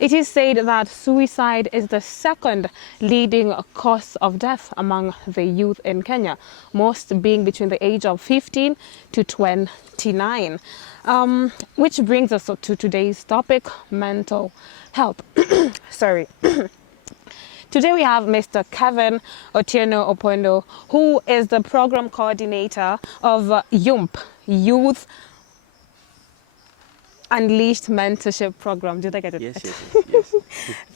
It is said that suicide is the second leading cause of death among the youth in Kenya, most being between the age of 15 to 29. Which brings us to today's topic, mental health. Sorry. Today we have Mr. Kelvin Opondo, who is the program coordinator of YUMP, Youth Unleashed Mentorship Program. Did I get it? Yes.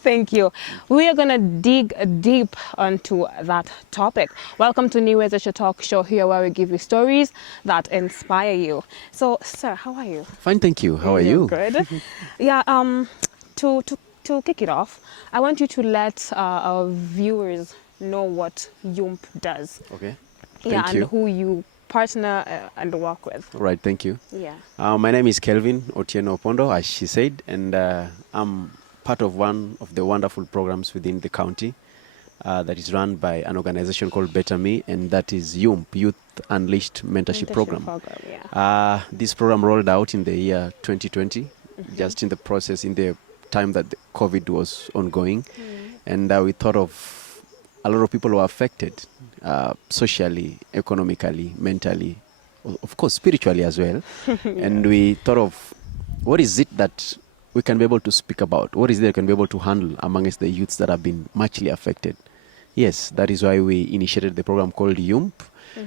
Thank you. We are going to dig deep onto that topic. Welcome to New Ways Talk Show, here where we give you stories that inspire you. So, sir, how are you? Fine, thank you. How are you? Good. Yeah. To kick it off, I want you to let our viewers know what YUMP does. Okay. Yeah, Thank and you. who you partner and work with. All right, thank you. Yeah. My name is Kelvin Opondo, as she said, and I'm part of one of the wonderful programs within the county that is run by an organization called Better Me, and that is YUMP, Youth Unleashed Mentorship Program. Yeah. This program rolled out in the year 2020, just in the process, in the time that the COVID was ongoing, and we thought of a lot of people were affected socially, economically, mentally, of course spiritually as well. And we thought of what is it that we can be able to speak about, what is it that we can be able to handle amongst the youths that have been muchly affected. Yes, that is why we initiated the program called YUMP.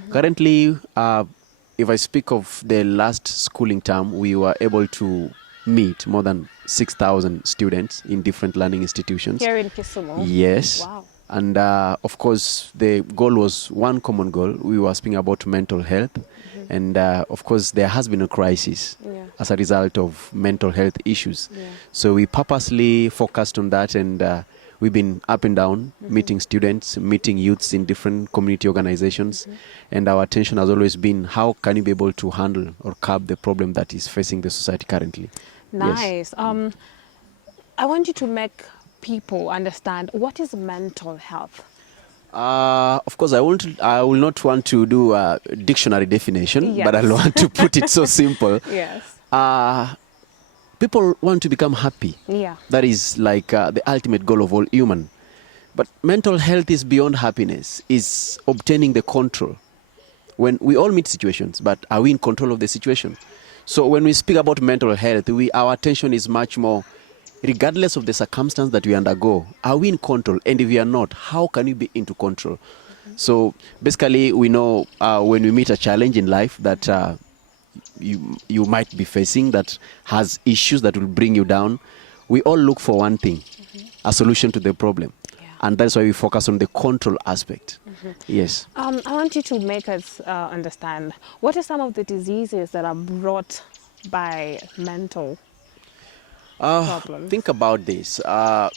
Currently, if I speak of the last schooling term, we were able to meet more than 6,000 students in different learning institutions. Here in Kisumu? Yes. Wow. And of course, the goal was one common goal. We were speaking about mental health. And of course, there has been a crisis as a result of mental health issues. So we purposely focused on that, and we've been up and down, meeting students, meeting youths in different community organizations. And our attention has always been, how can you be able to handle or curb the problem that is facing the society currently? Nice. Yes. I want you to make people understand, what is mental health? Of course, I will not want to do a dictionary definition, but I want to put it so simple. Yes. People want to become happy. Yeah. That is like the ultimate goal of all human. But mental health is beyond happiness, is obtaining the control. When we all meet situations, but are we in control of the situation? So when we speak about mental health, our attention is much more, regardless of the circumstance that we undergo, are we in control? And if we are not, how can we be into control? So basically, we know when we meet a challenge in life that you might be facing that has issues that will bring you down, we all look for one thing, a solution to the problem. And that's why we focus on the control aspect. Yes. I want you to make us understand, what are some of the diseases that are brought by mental problems? Think about this.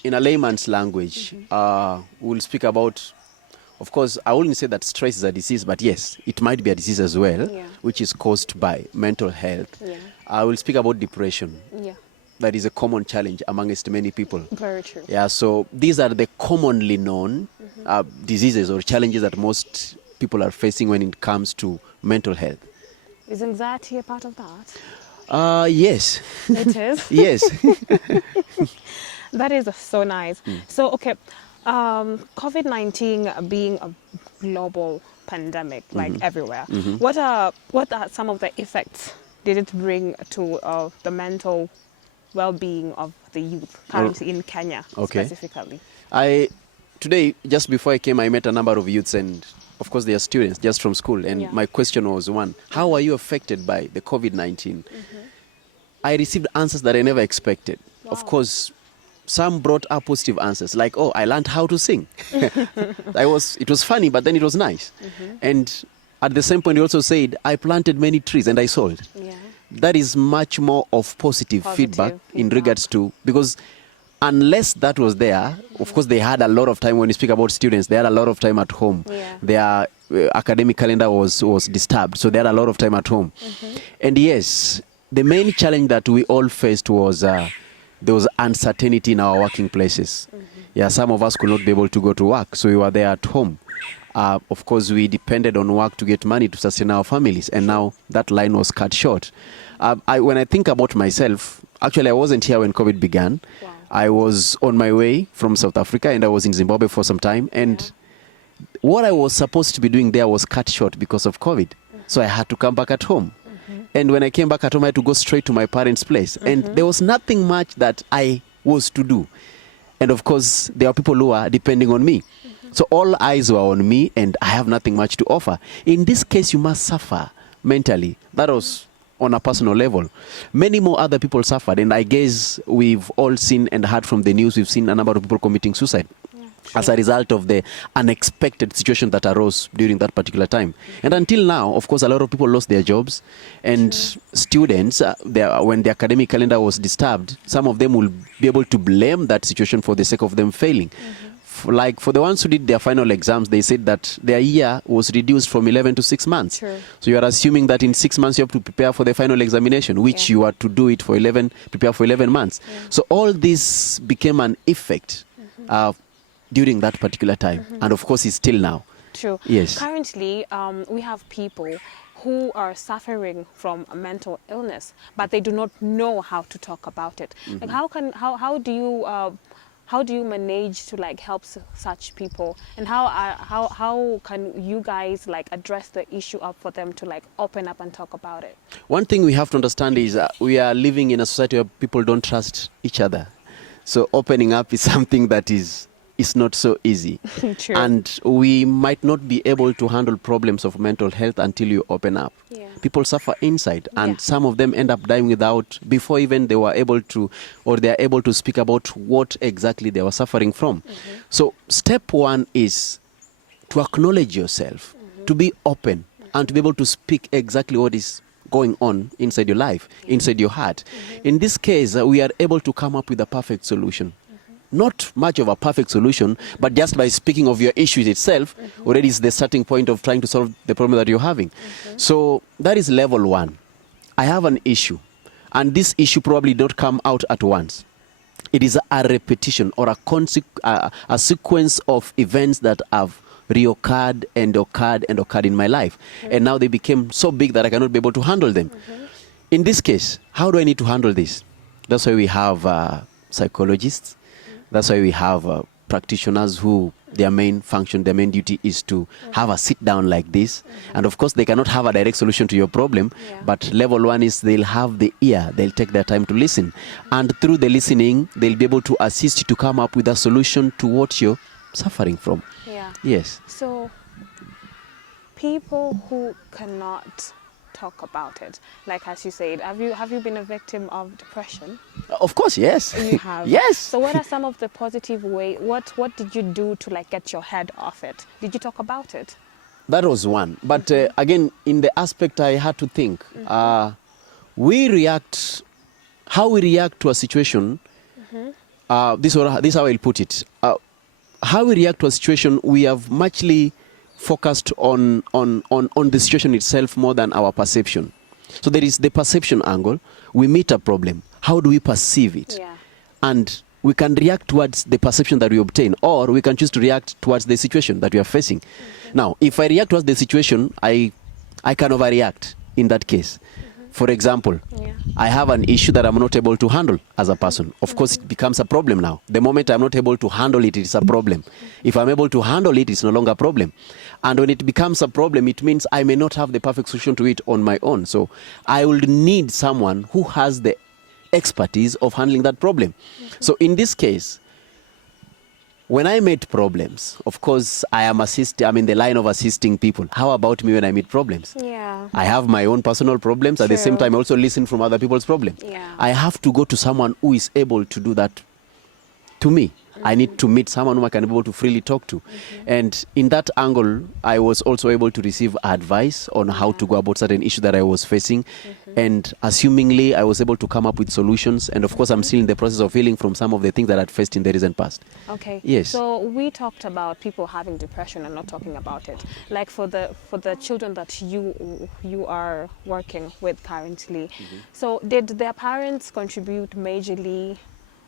In a layman's language, we'll speak about, of course, I wouldn't say that stress is a disease, but yes, it might be a disease as well, which is caused by mental health. I will speak about depression. That is a common challenge amongst many people. Very true. Yeah, so these are the commonly known diseases or challenges that most people are facing when it comes to mental health. Is anxiety a part of that? Yes. It is? Yes. That is so nice. So, okay, COVID-19 being a global pandemic, like everywhere, what are some of the effects did it bring to the mental well-being of the youth currently in Kenya specifically? Today, just before I came, I met a number of youths, and of course they are students just from school, and my question was one, how are you affected by the COVID-19? I received answers that I never expected. Of course, some brought up positive answers, like, oh, I learned how to sing. It was funny, but then it was nice. And at the same point, he also said, I planted many trees and I sold. That is much more of positive feedback in regards to, because unless that was there, of course they had a lot of time. When you speak about students, they had a lot of time at home. Their academic calendar was disturbed, so they had a lot of time at home. And yes, the main challenge that we all faced was there was uncertainty in our working places. Some of us could not be able to go to work, so we were there at home. Of course, we depended on work to get money to sustain our families, and now that line was cut short. When I think about myself, actually I wasn't here when COVID began. I was on my way from South Africa, and I was in Zimbabwe for some time. And what I was supposed to be doing there was cut short because of COVID. So I had to come back at home. And when I came back at home, I had to go straight to my parents' place. And there was nothing much that I was to do. And of course, there are people who are depending on me. So all eyes were on me, and I have nothing much to offer. In this case, you must suffer mentally. That was on a personal level. Many more other people suffered, and I guess we've all seen and heard from the news, we've seen a number of people committing suicide as a result of the unexpected situation that arose during that particular time. And until now, of course, a lot of people lost their jobs, and students, when the academic calendar was disturbed, some of them will be able to blame that situation for the sake of them failing. Like for the ones who did their final exams, they said that their year was reduced from 11 to 6 months. True. So you are assuming that in 6 months you have to prepare for the final examination, which you are to do it for prepare for 11 months. So all this became an effect during that particular time. And of course, it's still now. True. Yes. Currently, we have people who are suffering from a mental illness, but they do not know how to talk about it. Like how do you manage to like help such people, and how can you guys like address the issue up for them to like open up and talk about it? One thing we have to understand is we are living in a society where people don't trust each other. So opening up is something that is not so easy. True. And we might not be able to handle problems of mental health until you open up. People suffer inside, and some of them end up dying before even they were able to, or they are able to speak about what exactly they were suffering from. So step one is to acknowledge yourself, to be open, and to be able to speak exactly what is going on inside your life, inside your heart. In this case, we are able to come up with a perfect solution. Not much of a perfect solution, but just by speaking of your issues itself, already is the starting point of trying to solve the problem that you're having. So that is level one. I have an issue, and this issue probably don't come out at once. It is a repetition or a sequence of events that have reoccurred and occurred and occurred in my life. And now they became so big that I cannot be able to handle them. In this case, how do I need to handle this? That's why we have psychologists. That's why we have practitioners who their main function, their main duty is to have a sit down like this. And of course, they cannot have a direct solution to your problem. But level one is they'll have the ear. They'll take their time to listen. And through the listening, they'll be able to assist you to come up with a solution to what you're suffering from. Yes. So people who cannot talk about it, like as you said, have you been a victim of depression? Of course, yes. You have. Yes. So what are some of the positive ways? What did you do to like get your head off it? Did you talk about it? That was one. But again, in the aspect I had to think, how we react to a situation, this is how I'll put it. How we react to a situation, we have muchly focused on the situation itself more than our perception. So there is the perception angle. We meet a problem. How do we perceive it? And we can react towards the perception that we obtain, or we can choose to react towards the situation that we are facing. Now, if I react towards the situation, I can overreact in that case. For example, I have an issue that I'm not able to handle as a person. Of course, it becomes a problem now. The moment I'm not able to handle it, it's a problem. If I'm able to handle it, it's no longer a problem. And when it becomes a problem, it means I may not have the perfect solution to it on my own. So I will need someone who has the expertise of handling that problem. So in this case, when I meet problems, of course, I'm in the line of assisting people. How about me when I meet problems? I have my own personal problems. At the same time, I also listen from other people's problems. I have to go to someone who is able to do that to me. I need to meet someone whom I can be able to freely talk to. And in that angle, I was also able to receive advice on how to go about certain issues that I was facing. And assumingly, I was able to come up with solutions. And of course, I'm still in the process of healing from some of the things that I'd faced in the recent past. Okay. Yes. So we talked about people having depression and not talking about it. Like for the children that you are working with currently. So did their parents contribute majorly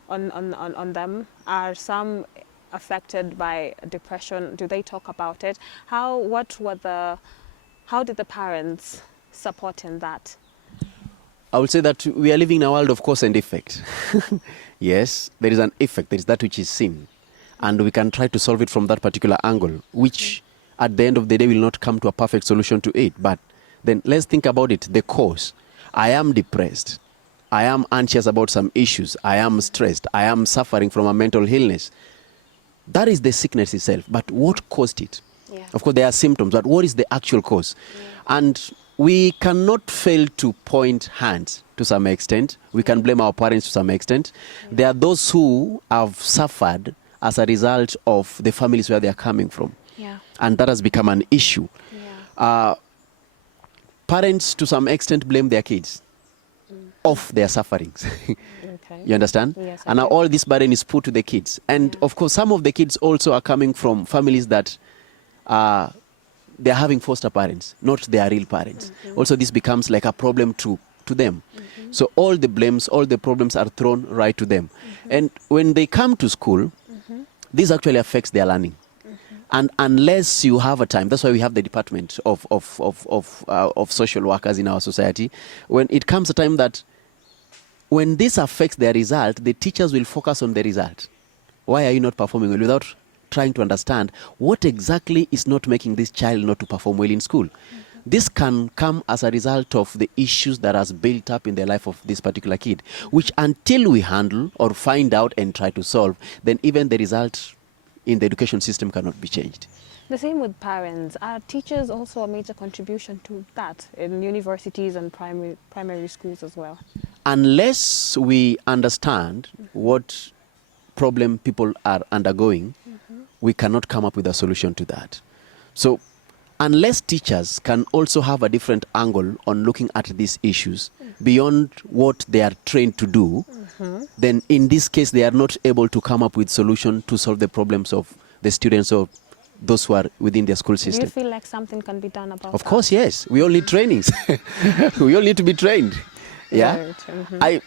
on them? Are some affected by depression? Do they talk about it? How did the parents support in that? I would say that we are living in a world of cause and effect. Yes, there is an effect. There is that which is seen. And we can try to solve it from that particular angle, which at the end of the day will not come to a perfect solution to it. But then let's think about it, the cause. I am depressed. I am anxious about some issues. I am stressed. I am suffering from a mental illness. That is the sickness itself. But what caused it? Yeah. Of course, there are symptoms, but what is the actual cause? Yeah. And we cannot fail to point hands to some extent. We can blame our parents to some extent. Yeah. There are those who have suffered as a result of the families where they are coming from. Yeah. And that has become an issue. Yeah. Parents, to some extent, blame their kids of their sufferings. Okay. You understand? Yes, and now all this burden is put to the kids. And of course, some of the kids also are coming from families that they're having foster parents, not their real parents. Also, this becomes like a problem to them. So all the blames, all the problems are thrown right to them. And when they come to school, this actually affects their learning. And unless you have a time, that's why we have the department of social workers in our society. When it comes a time that when this affects their result, the teachers will focus on the result. Why are you not performing well? Without trying to understand what exactly is not making this child not to perform well in school. This can come as a result of the issues that has built up in the life of this particular kid, which until we handle or find out and try to solve, then even the result in the education system cannot be changed. The same with parents. Are teachers also a major contribution to that in universities and primary schools as well? Unless we understand what problem people are undergoing, we cannot come up with a solution to that. So unless teachers can also have a different angle on looking at these issues beyond what they are trained to do, then in this case they are not able to come up with solution to solve the problems of the students or those who are within their school system. Do you feel like something can be done about that? Of course, yes. We all need trainings. We all need to be trained. Yeah.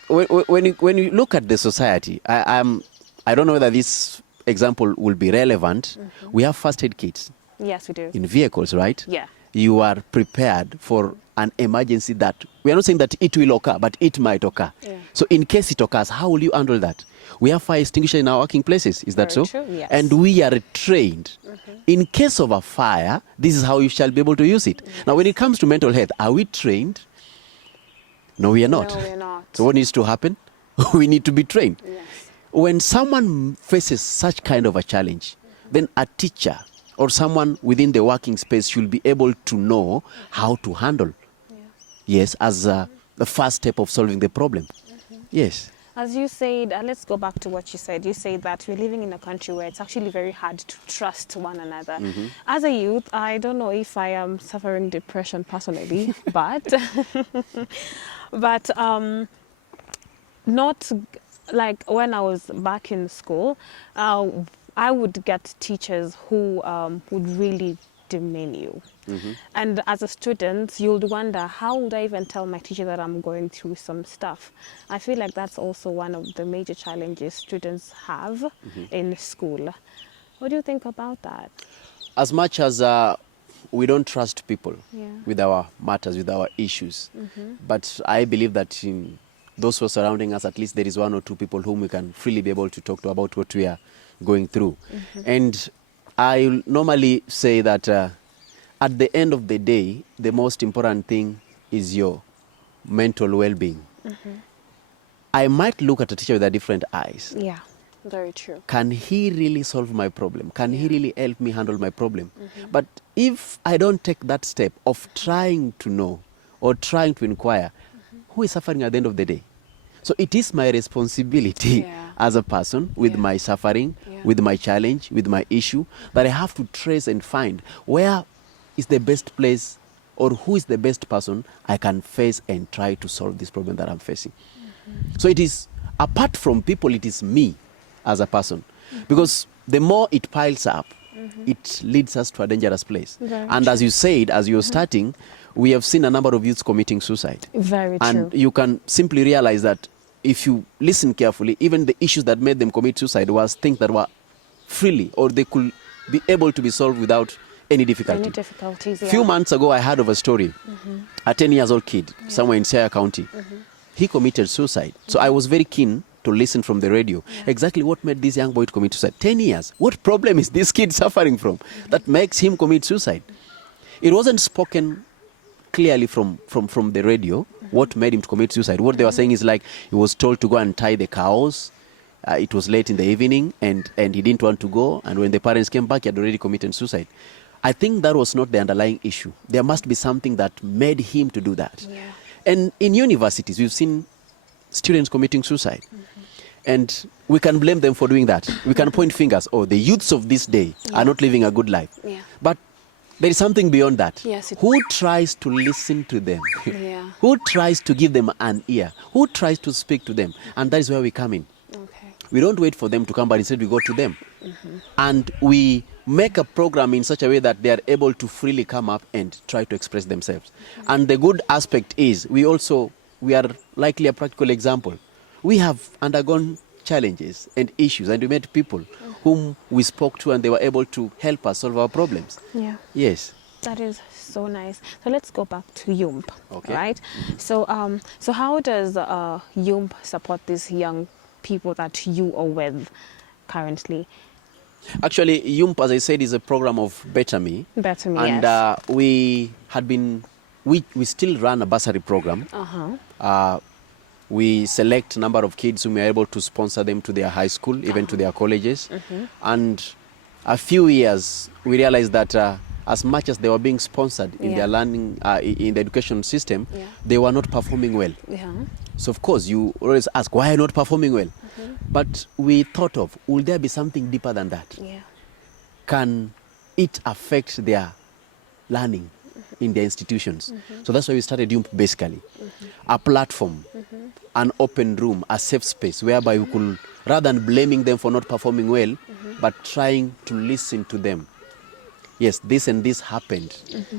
When you look at the society, I don't know whether this example will be relevant. We have first aid kits. Yes, we do. In vehicles, right? Yeah. You are prepared for an emergency that, we are not saying that it will occur, but it might occur. Yeah. So in case it occurs, how will you handle that? We have fire extinguisher in our working places, is that Very so? True, yes. And we are trained. In case of a fire, this is how you shall be able to use it. Now, when it comes to mental health, are we trained? No, we are not. No, we're not. So what needs to happen? We need to be trained. Yes. When someone faces such kind of a challenge, then a teacher or someone within the working space should be able to know how to handle. Yes, as the first step of solving the problem. Yes. As you said, let's go back to what you said. You said that we're living in a country where it's actually very hard to trust one another. As a youth, I don't know if I am suffering depression personally, but not like when I was back in school, I would get teachers who would really demean you. And as a student, you'd wonder, how would I even tell my teacher that I'm going through some stuff? I feel like that's also one of the major challenges students have in school. What do you think about that? As much as we don't trust people with our matters, with our issues, but I believe that in those who are surrounding us, at least there is one or two people whom we can freely be able to talk to about what we are going through. And I normally say that at the end of the day, the most important thing is your mental well-being. I might look at a teacher with a different eyes. Yeah, very true. Can he really solve my problem? Can he really help me handle my problem? But if I don't take that step of trying to know or trying to inquire, who is suffering at the end of the day? So it is my responsibility as a person with my suffering, with my challenge, with my issue, that I have to trace and find where is the best place or who is the best person I can face and try to solve this problem that I'm facing. So it is, apart from people, it is me as a person. Because the more it piles up, it leads us to a dangerous place. And as you said, as you're starting, we have seen a number of youths committing suicide. Very true. And you can simply realize that if you listen carefully, even the issues that made them commit suicide was things that were freely, or they could be able to be solved without any difficulty. Any difficulties, Few months ago, I heard of a story. A 10 years old kid, somewhere in Sierra County. he committed suicide. So I was very keen to listen from the radio. Exactly what made this young boy to commit suicide? 10 years. What problem is this kid suffering from that makes him commit suicide? It wasn't spoken clearly from the radio what made him to commit suicide. What they were saying is like he was told to go and tie the cows. It was late in the evening and he didn't want to go. And when the parents came back, he had already committed suicide. I think that was not the underlying issue. There must be something that made him to do that. Yeah. And in universities, we've seen students committing suicide. And we can blame them for doing that. We can point fingers, oh, the youths of this day are not living a good life. Yeah. But there is something beyond that. Yes, Who tries to listen to them? Yeah. Who tries to give them an ear? Who tries to speak to them? And that is where we come in. Okay. We don't wait for them to come, but instead we go to them. And we make a program in such a way that they are able to freely come up and try to express themselves. And the good aspect is we are likely a practical example. We have undergone challenges and issues, and we met people whom we spoke to and they were able to help us solve our problems. Yeah. Yes. That is so nice. So let's go back to YUMP, Okay. right? So, so how does YUMP support these young people that you are with currently? Actually, YUMP, as I said, is a program of Better Me. Better Me, And yes. we still run a bursary program. We select a number of kids whom we are able to sponsor them to their high school, even to their colleges. And a few years, we realized that as much as they were being sponsored in their learning, in the education system, they were not performing well. Yeah. So of course, you always ask, why are you not performing well? But we thought of, will there be something deeper than that? Yeah. Can it affect their learning in their institutions? So that's why we started YUMP basically. A platform, an open room, a safe space whereby we could, rather than blaming them for not performing well, but trying to listen to them. Yes, this and this happened.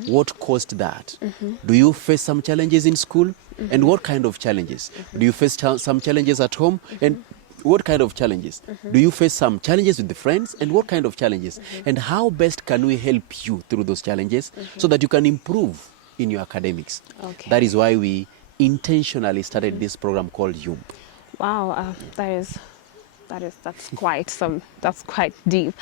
What caused that? Do you face some challenges in school? And what kind of challenges? Do you face some challenges at home? And what kind of challenges? Do you face some challenges with the friends? And what kind of challenges? And how best can we help you through those challenges so that you can improve in your academics? Okay. That is why we intentionally started this program called YUMP. Wow, that's quite deep.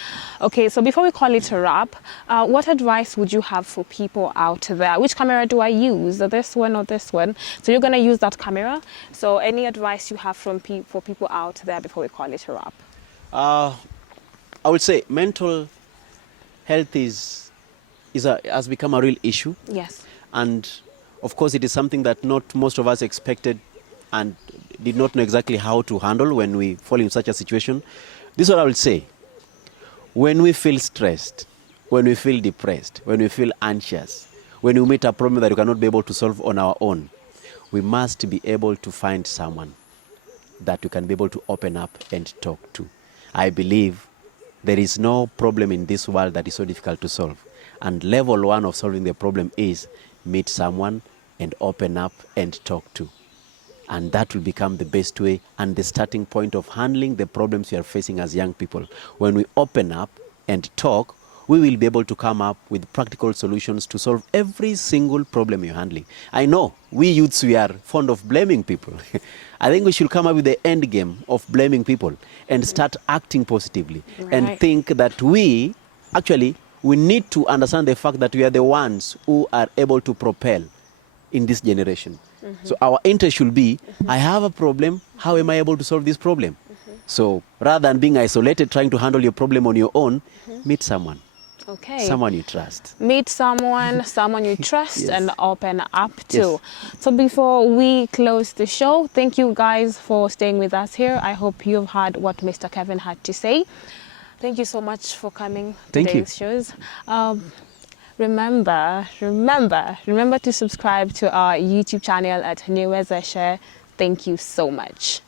Okay, so before we call it a wrap, what advice would you have for people out there? Which camera do I use? This one or this one? So you're gonna use that camera. So any advice you have for people out there before we call it a wrap? I would say mental health has become a real issue. Yes. And of course, it is something that not most of us expected and did not know exactly how to handle when we fall in such a situation. This is what I will say. When we feel stressed, when we feel depressed, when we feel anxious, when we meet a problem that we cannot be able to solve on our own, we must be able to find someone that we can be able to open up and talk to. I believe there is no problem in this world that is so difficult to solve. And level one of solving the problem is meet someone and open up and talk to. And that will become the best way and the starting point of handling the problems we are facing as young people. When we open up and talk, we will be able to come up with practical solutions to solve every single problem you're handling. I know we youths, we are fond of blaming people. I think we should come up with the end game of blaming people and start acting positively and think that we need to understand the fact that we are the ones who are able to propel in this generation. So our interest should be, I have a problem, how am I able to solve this problem? So rather than being isolated, trying to handle your problem on your own, meet someone. Okay. Someone you trust. Meet someone you trust Yes. and open up to. Yes. So before we close the show, thank you guys for staying with us here. I hope you've heard what Mr. Kelvin had to say. Thank you so much for coming to Thank you. today's shows. Remember to subscribe to our YouTube channel at Niweza Share. Thank you so much.